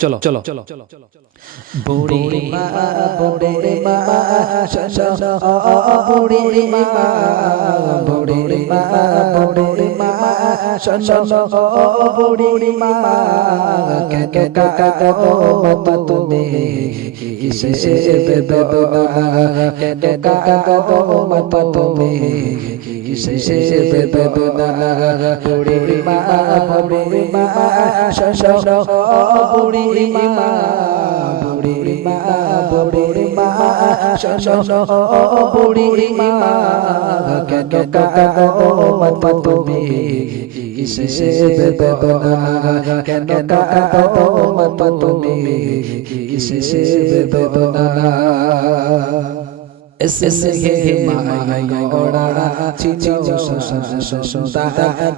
চলো চলো বুড়ি মা বুড়ি মা শোনো বুড়ি মা বুড়ি মা বুড়ি মা শোনো বুড়ি মা কে কাকো মত তুমি কিসে বেদনা কে কাকো মত তুমি কিসে বেদনা বুড়ি মা শোনো বুড়ি মা বুড়ি মা বুড়ি মা শোনো বুড়ি মা কে কাকো মত তুমি কিসে বেদনা কেন কাকো মত তুমি কিসে বেদনা এসে মাইগড়া চিনো সসতা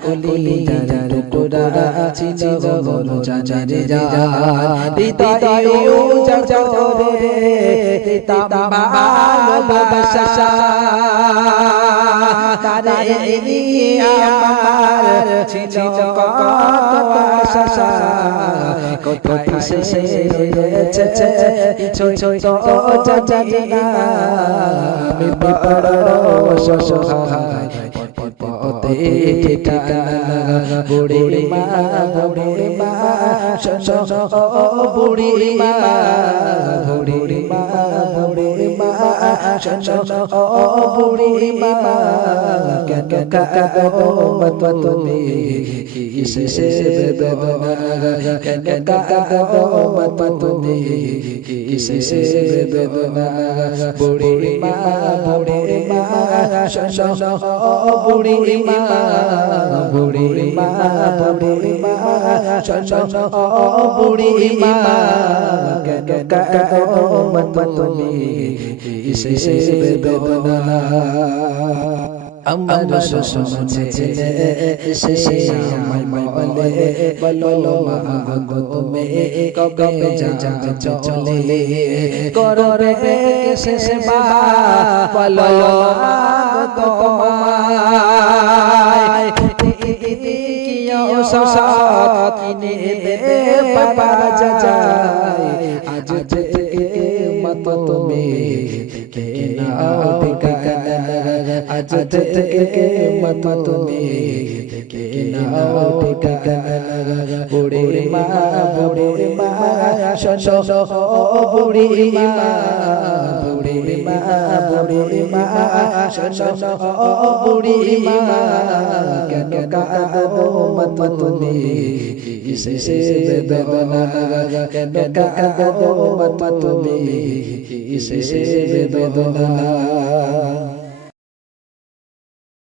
কুলি টুকুরা চিনো বলো জানে যা হৃদয় জজরে তাম্বা ভালোবাসা তারে আমার চিনো কত আশা কোথায় শেষে রয়েছে ছয় জানি না আমি বড় অসহায় পথে ঠিকানা বুড়ি মা শোনো বুড়ি মা বুড়ি মা বুড়ি মা শোনো বুড়ি মা কেন কাকো মত তুমি কিসে বেদনা কেন কাকো মত তুমি কিসে বেদনা বুড়ি মা শোনো বুড়ি মা বুড়ি মা বুড়ি মা শোনো বুড়ি মা কেন কাকো মত তুমি কিসে বেদনা আমার শুনছে এসে আমায় বলো মা গো তুমি কবে যাবে চলে করবে শেষ মা বলো মা গো তোমায় কিও সসাত কিনে দেবে বাবা যায় আজ থেকে মত তুমি কে নাও ঠিকানা আজ থেকে মত তুমি কে নাও ঠিকানা বুড়ি মা শোনো বুড়ি মা বুড়ি মা শোনো বুড়ি মা কেন কাকো মত তুমি কিসে বেদনা কেন কাকো মত তুমি কিসে বেদনা